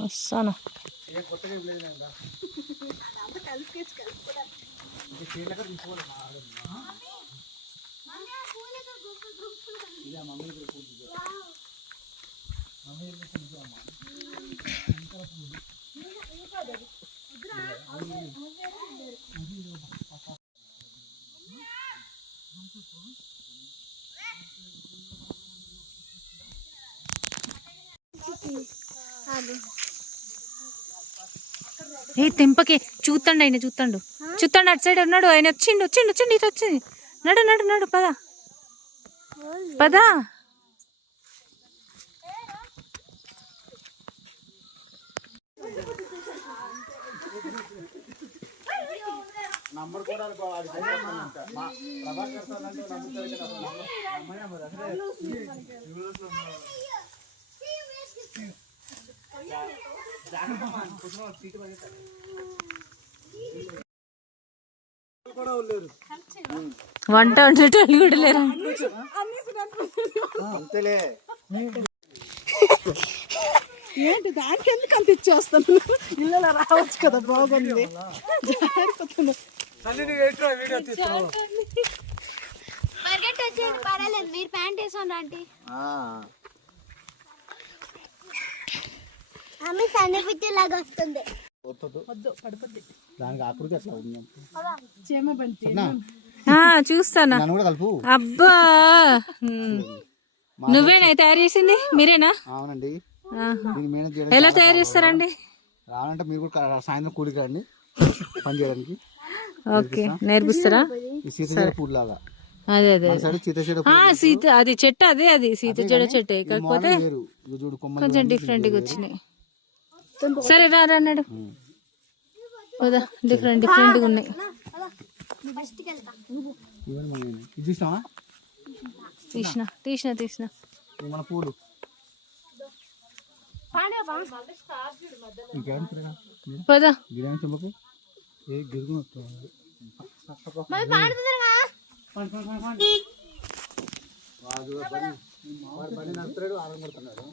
వస్తాను. ఏ తెంపకి చూస్తాండు ఆయన, చూస్తాండు అటు సైడ్ ఉన్నాడు ఆయన. వచ్చిండు ఇటు వచ్చింది. నడు నడు నడు పద పద. వంట వండేటోళ్ళు కూడా లేరు. ఏంటి దానికి ఎందుకు అంత ఇచ్చేస్తాను? ఇళ్ళలో రావచ్చు కదా, బాగుంది. మీరు ప్యాంట్ వేసుకోండి ఆంటీ. ఆమె సన్నపిచ్చలాగా వస్తుంది. చూస్తానా? అబ్బా నువ్వేనా తయారు చేసింది? మీరేనా? అవునండి. ఎలా తయారు చేస్తారండి? రావాలంటే మీరు కూడా సాయంత్రం కూలికి రండి పని చేయడానికి. ఓకే, నేర్పిస్తారా? పూలాగా అదే అదే సీత అది చెట్టు, అదే అది సీత జడ చెట్టే, కాకపోతే కొంచెం డిఫరెంట్ గా వచ్చినాయి. సరే రా అన్నాడు కదా, డిఫరెంట్ గా ఉన్నాయి. తీసిన మన పూలు పద. వాడు పని నడుస్తున్నాడు, ఆరం కొడుతున్నాడు.